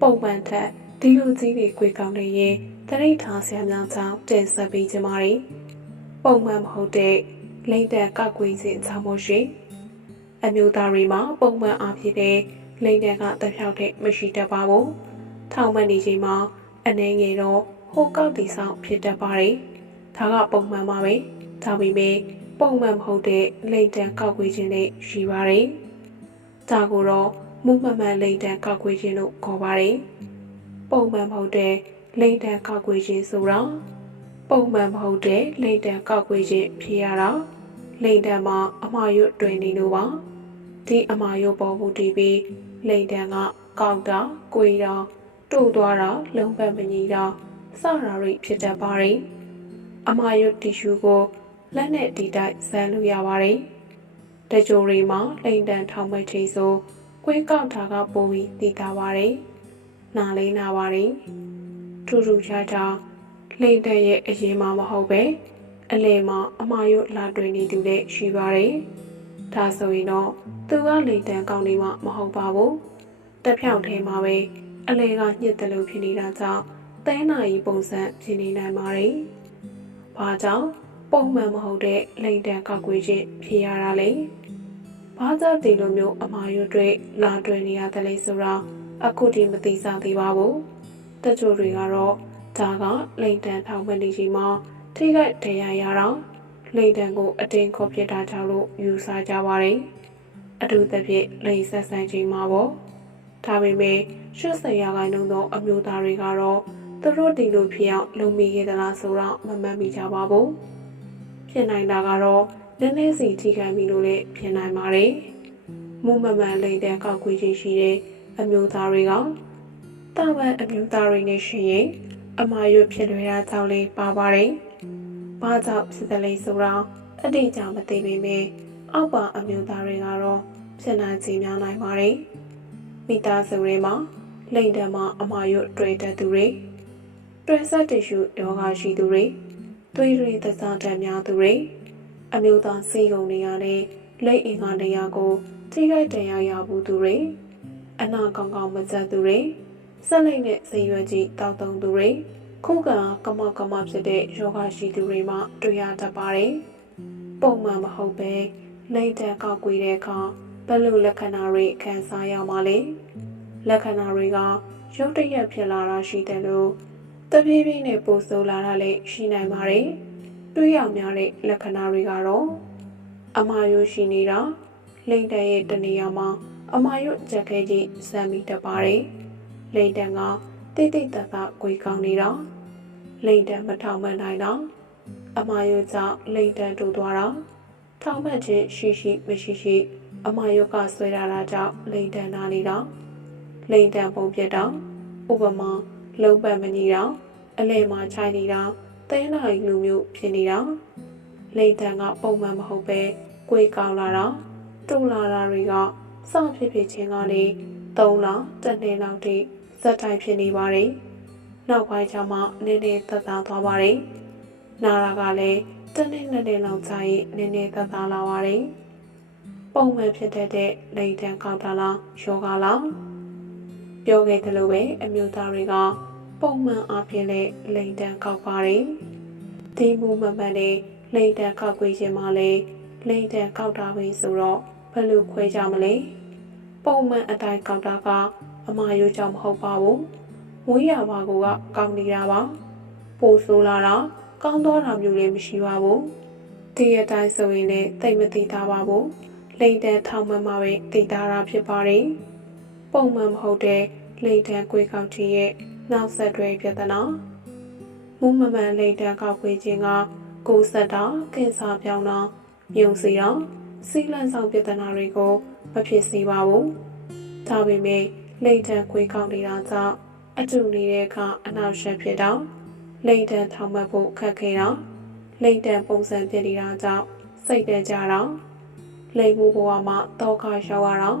ပုံမှန်ထက်ဒီလိုကြီးတွေကိုကောင်းနေရင်တရိတ်ထားဆရာများကြောင့်တင်ဆက်ပေးကြပါမယ်။ပုံမှန်မဟုတ်တဲ့လိန်တန်ကောက်ကွေးစဉ်အကြောင်းမို့ရှင်အမျိုးသားတွေမှာပုံမှန်အားဖြင့်တဲ့လိန်တန်ကတဖြောက်တဲ့မရှိတတ်ပါဘူး။ထောင်မှန်နေချိန်မှာအနေငယ်တော့ဟိုကောက်တီဆောင်ဖြစ်တတ်ပါတယ်။ဒါကပုံမှန်ပါပဲ။ဒါပေမဲ့ပုံမှန်မဟုတ်တဲ့လိန်တန်ကောက်ကွေးခြင်းတွေရှိပါတယ်။ဒါကိုတော့ မူမမှန်လိမ့်တန်ကောက်ွေးခြင်းလို့ခေါ်ပါတယ်။ပုံမှန်မဟုတ်တဲ့လိမ့်တန်ကောက်ွေးခြင်းဆိုတော့ပုံမှန်မဟုတ်တဲ့လိမ့်တန်ကောက်ွေးခြင်းဖြစ်ရတာလိမ့်တန်မှာအမှားရွတ်တွင်နေလို့ပါ။ဒီအမှားရွတ်ပေါ်မှုတည်ပြီးလိမ့်တန်ကကောက်တာ၊ကွေးတာ၊တူသွားတာ၊လုံးပတ်မညီတာစတာတွေဖြစ်တတ်ပါတယ်။အမှားရွတ်တီရှူကိုလက်နဲ့တီတိုက်ဆန်းလို့ရပါတယ်။တကြိုရီမှာလိန်တန်ထောင်မိတ်ထိဆို ကွေးကောက်တာကပိုပြီးတည်တာပါတယ်။နာလေးနာပါတယ်။ထူထူခြားခြားလိန်တန်ရဲ့အရင်မှမဟုတ်ပဲအလဲမှာအမာရွတ်လာတွင်နေသူလည်းရှိပါတယ်။ဒါဆိုရင်တော့သူကလိန်တန်ကောင်းနေမှမဟုတ်ပါဘူး။တစ်ဖြောင်ထဲမှာပဲအလဲကညှစ်တယ်လို့ဖြစ်နေတာကြောင့်တဲနာရီပုံစံဖြစ်နေနိုင်ပါတယ်။ဘာကြောင့်ပုံမှန်မဟုတ်တဲ့လိန်တန်ကောက်ကွေးခြင်းဖြစ်ရတာလဲ။ ဘာကြောင့်ဒီလိုမျိုးအမှားရွတ်တွေလာတွင်နေရတယ်လဲဆိုတော့အခုဒီမသိစားသေးပါဘူး။တချို့တွေကတော့ဒါကလိန်တန်ထောင်မနေချိန်မှာထိခိုက်တရားရတော့လိန်တန်ကိုအတင်းခေါ်ပြတာကြောင့်လို့ယူဆကြပါတယ်။အထူးသဖြင့်လိန်ဆက်ဆန်ချိန်မှာပေါ့။ဒါပေမဲ့80ရာခိုင်နှုန်းသောအမျိုးသားတွေကတော့သူတို့ဒီလိုဖြစ်အောင်လုပ်မိခဲ့သလားဆိုတော့မမှတ်မိကြပါဘူး။ဖြစ်နိုင်တာကတော့ နည်းနည်းစီထိခိုက်ပြီလို့လည်းဖြစ်နိုင်ပါတယ်။မူမမှန်လိမ့်တဲ့ကောက်ကွေးခြင်းရှိတဲ့အမျိုးသားတွေကတာမန်အမျိုးသားတွေနဲ့ရှိရင်အမာရွတ်ဖြစ်လွယ်တာကြောင့်လည်းပါပါတယ်။ဘာကြောင့်ဖြစ်တယ်လဲဆိုတော့အတိအကျမသိပေမဲ့အောက်ပါအမျိုးသားတွေကတော့ဖြစ်နိုင်ခြင်းများနိုင်ပါတယ်။မိသားစုတွေမှာလိမ့်တယ်မှာအမာရွတ်တွေ့တတ်သူတွေတွေ့ဆက်တ िश ူယောဂရှိသူတွေသွေးတွေသစားတတ်များသူတွေ အမျိုးသားစီကုံတွေရတဲ့လိတ်အင်္ဂါနေရာကိုထိခိုက်တရားရဘူးသူတွေအနာကောင်းကောင်းမကျသူတွေဆက်လိုက်တဲ့ဆေးရွက်ကြီးတောက်တုံသူတွေခုခံကမကမဖြစ်တဲ့ယောဂရှိသူတွေမှတွေ့ရတတ်ပါတယ်ပုံမှန်မဟုတ်ပဲလိတ်တက်ကောက်ကွေးတဲ့အခါဘယ်လိုလက္ခဏာတွေခံစားရမှာလဲလက္ခဏာတွေကရုတ်တရက်ဖြစ်လာတာရှိတယ်လို့တပြေးပြေးနဲ့ပိုဆိုးလာတာလည်းရှိနိုင်ပါတယ် တွေ့ရများတဲ့လက္ခဏာတွေကတော့အမာယိုရှိနေတာလိမ့်တန်ရဲ့တနေရာမှာအမာယိုကြက်ခဲကြီးစမ်းမိတတ်ပါတယ်လိမ့်တန်ကတိတ်တိတ်တတ်တာကိုကောင်းနေတာလိမ့်တန်မထောင်မနိုင်တော့အမာယိုကြောင့်လိမ့်တန်တူသွားတာထောင်မက်ခြင်းရှိရှိမရှိရှိ အမာယိုကဆွဲလာတာကြောင့်လိမ့်တန်နာနေတာလိမ့်တန်ပုံပြတ်တော့ဥပမာလုံးပတ်မညီတော့အလဲမှာခြိုင်နေတာ တဲနာရီလူမျိုးဖြစ်နေတာလိမ့်တန်ကပုံမှန်မဟုတ်ပဲကိုယ်ကောင်းလာတော့တူလာတာတွေကစဖြစ်ဖြစ်ချင်းကနေ3လတစ်နှစ်လောက်ထိဇက်တိုင်းဖြစ်နေပါတယ်နောက်ပိုင်းကျမှနည်းနည်းသက်သာသွားပါတယ်နာတာကလည်းတစ်နှစ်နှစ်နှစ်လောက်ကြာရင်နည်းနည်းသက်သာလာပါတယ်ပုံမှန်ဖြစ်တတ်တဲ့လိမ့်တန်ကောက်တာလားယောဂလားပြောခဲ့သလိုပဲအမျိုးသားတွေက ပုံမှန်အားဖြင့်လည်းလိမ့်တန်ကောက်ပါတယ်ဒီမူမမှန်တဲ့လိမ့်တန်ကောက်ကွေးခြင်းမှလည်းလိမ့်တန်ကောက်တာပဲဆိုတော့ဘယ်လိုခွဲကြမလဲပုံမှန်အတိုင်းကောက်တာကအမာရိုးကြောင့်မဟုတ်ပါဘူးမွေးရပါကကောင်းနေတာပါပိုဆိုးလာတာကောင်းတော့တာမျိုးလည်းမရှိပါဘူးဒီအတိုင်းဆိုရင်လည်းတိတ်မသိတာပါဘူးလိမ့်တန်ထောင်မှန်မှပဲသိတာတာဖြစ်ပါတယ်ပုံမှန်မဟုတ်တဲ့လိမ့်တန်ကိုယ်ကောက်တီရဲ့ နောက်ဆက်တွဲပြဿနာမူးမမှန်လိမ့်တန်ကောက်ွေးခြင်းကကိုယ်ဆက်တာကင်ဆာပြောင်းတာမြုံစီတာစီလန့်ဆောင်ပြဿနာတွေကိုမဖြစ်စေပါဘူးဒါပေမဲ့လိမ့်တန်ခွေကောက်နေတာကြောင့်အတူနေတဲ့အခါအနောက်ရှက်ဖြစ်တော့လိမ့်တန်ထောင်မှတ်ဖို့ခက်ခဲတော့လိမ့်တန်ပုံစံဖြစ်နေတာကြောင့်စိတ်တကြတော့လိမ့်မှုဘဝမှာတောခရောက်ရတော့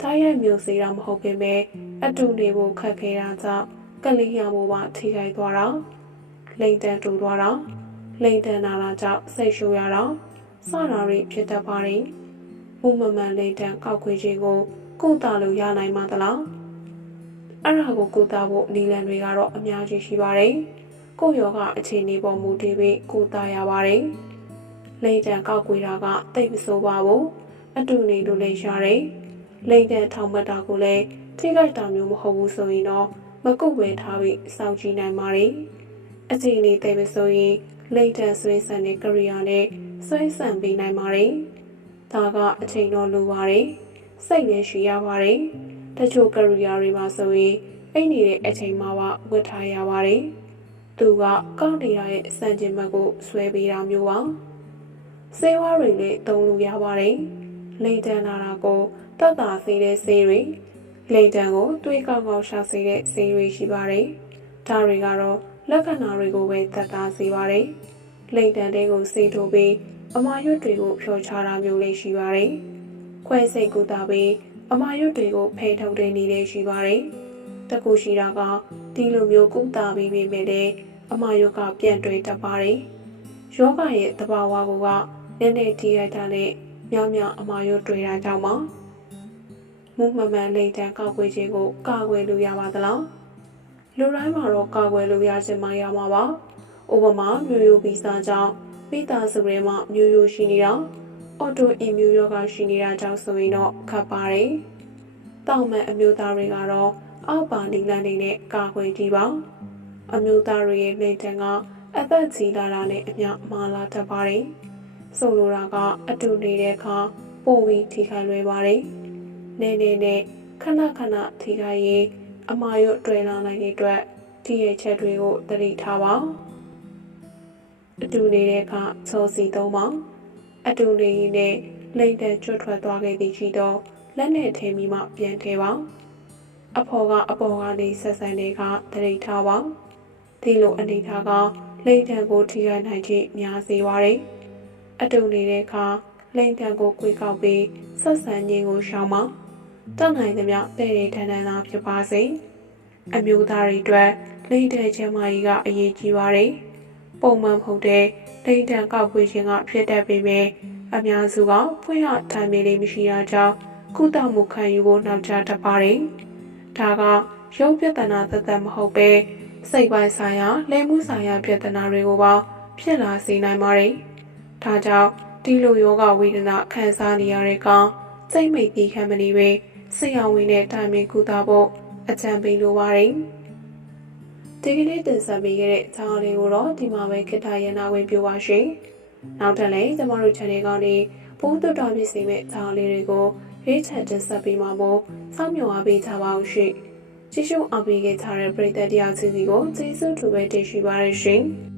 တိုင်းရဲ့မျိုးစီတော့မဟုတ်ပေမဲ့အတူနေဖို့ခက်ခဲတာကြောင့် ကလေးရမှုပါထိခိုက်သွားတော့လိမ့်တန်တူသွားတော့လိမ့်တန်နာတာကြောင့်စိတ်ရှူရတော့စတာတွေဖြစ်တတ်ပါတယ်ဥမမှန်လိမ့်တန်ကောက်ခွေခြင်းကိုကိုယ်တာလို့ရနိုင်မှာသလားအဲ့ဒါကိုကိုယ်တာဖို့နီလန်တွေကတော့အများကြီးရှိပါတယ်ကိုယ့်ယောဂအခြေအနေပေါ်မူတည်ပြီးကိုယ်တာရပါတယ်လိမ့်တန်ကောက်ခွေတာကတိတ်မဆိုးပါဘူးအတူနေလို့လည်းရတယ်လိမ့်တန်ထောင်မှတ်တာကိုလည်းထိခိုက်တာမျိုးမဟုတ်ဘူးဆိုရင်တော့ မကုတ်ဝဲထားပြီးစောင့်ကြည့်နိုင်ပါတယ်အခြေအနေတိတ်မဆိုရင်လိမ့်တန်ဆွေးဆန်တဲ့ကရိယာနဲ့ဆွဲဆန်ပေးနိုင်ပါတယ်ဒါကအချိန်တော်လိုပါတယ်စိတ်နဲ့ရှိရပါတယ်။တချို့ကရိယာတွေမှာဆိုရင်အိတ်နေတဲ့အချိန်မှာပါဝတ်ထားရပါတယ်။သူကကောက်နေရရဲ့စံကျင်ဘက်ကိုဆွဲပေးတာမျိုးပါ။ဆေးဝါးတွေလည်းသုံးလို့ရပါတယ်။လိန်တန်လာတာကိုတက်တာစေတဲ့ဆေးတွေ လိန်တန်ကိုတွေးကောက်ကောက်ရှာစေတဲ့ဆေးတွေရှိပါတယ်။ဒါတွေကတော့လက္ခဏာတွေကိုပဲတက်တာစေပါတယ်။လိန်တန်တဲ့ကိုစေထိုးပြီးအမာရွတ်တွေကိုဖြောချတာမျိုးလေးရှိပါတယ်။ခွဲစိတ်ကူတာပြီးအမာရွတ်တွေကိုဖိထုတ်တဲ့နည်းလေးရှိပါတယ်။တကူရှိတာကဒီလိုမျိုးကုတာပြီးပြီမဲ့တဲ့အမာရွတ်ကပြန့်တွဲတတ်ပါတယ်။ယောဂရဲ့တဘာဝကနည်းနည်းထိရိုက်တာနဲ့မြောင်မြောင်အမာရွတ်တွေ့တာကြောင့်ပါ။ မုံမမှန်လိမ့်တန်ကောက်ွယ်ခြင်းကိုကာကွယ်လို့ရပါသလား။လူတိုင်းမှာတော့ကာကွယ်လို့ရခြင်းမရမှာပါ။ဥပမာမျိုးရိုးဗီဇကြောင့်မိသားစုတွေမှာမျိုးရိုးရှိနေတာအော်တိုအင်မျိုးရောဂါရှိနေတာကြောင့်ဆိုရင်တော့ခတ်ပါတယ်။တောက်မဲ့အမျိုးသားတွေကတော့အောက်ပါနီလန်နေနဲ့ကာကွယ်ကြည့်ပါ။အမျိုးသားတွေရဲ့နှိမ်တန်ကအသက်ကြီးလာတာနဲ့အမျှမာလာတတ်ပါတယ်။ဆိုလိုတာကအတူနေတဲ့အခါပိုပြီးထိခိုက်လွယ်ပါတယ်။ နေနေနဲ့ခဏခဏထိခိုက်ရင်အမာရွတ်တွေ့လာနိုင်တဲ့အတွက်ဒီရဲ့ချက်တွေကိုသတိထားပါ။အတူနေတဲ့အခါစောစီသုံးပါအတူနေရင်နဲ့လိမ့်တဲ့ကျွတ်ထွက်သွားခဲ့သည်ရှိသောလက်နဲ့ထဲမိမှပြန်ထဲပါအဖော်ကအပေါ်ကနေဆက်ဆံတဲ့ကတရိထားပါဒီလိုအနေထားကလိမ့်တန်ကိုထိခိုက်နိုင်ခြင်းများစေပါတယ်အတူနေတဲ့အခါလိမ့်တန်ကိုကြွေးကောက်ပြီးဆက်ဆံခြင်းကိုရှောင်ပါ တတ်နိုင်သမျှတဲ့တဲ့ထန်ထန်သာဖြစ်ပါစေအမျိုးသားတွေအတွက်လိမ့်တဲ့ချမ်းမကြီးကအရေးကြီးပါတယ်ပုံမှန်မဟုတ်တဲ့လိမ့်တန်ကောက်ပွေးခြင်းကဖြစ်တတ်ပေမဲ့အများစုကဖွင့်ရထိုင်မလေးမရှိတာကြောင့်ကုသမှုခံယူဖို့နောက်ကျတတ်ပါတယ်။ဒါကရုပ်ပြဿနာသက်သက်မဟုတ်ပဲစိတ်ပိုင်းဆိုင်ရာလဲမှုဆိုင်ရာပြဿနာတွေကိုပါဖြစ်လာစေနိုင်ပါတယ်။ဒါကြောင့်ဒီလိုယောဂဝေဒနာခံစားနေရတဲ့ကောင်စိတ်မိတ်ပြီးခံမနေပဲ စိတ်အောင်ဝင်တဲ့တိုင်ပင်ကုသဖို့အကြံပေးလိုပါတယ်။ဒီကနေ့တင်ဆက်ပေးခဲ့တဲ့ဆောင်းလေးကိုတော့ဒီမှာပဲခေတ္တရနာဝင်ပြပါရှင်။နောက်ထပ်လည်းကျမတို့ channel ကနေပိုးသွတ်တော်ပြစီမဲ့ဆောင်းလေးတွေကိုရေးချက်တင်ဆက်ပေးမှာမို့စောင့်မျှော်အားပေးကြပါဦးရှင်။ကြည့်ရှုအားပေးခဲ့ကြတဲ့ပရိသတ်တရားစီစီကိုကျေးဇူးတူပဲတင်ရှိပါရရှင်။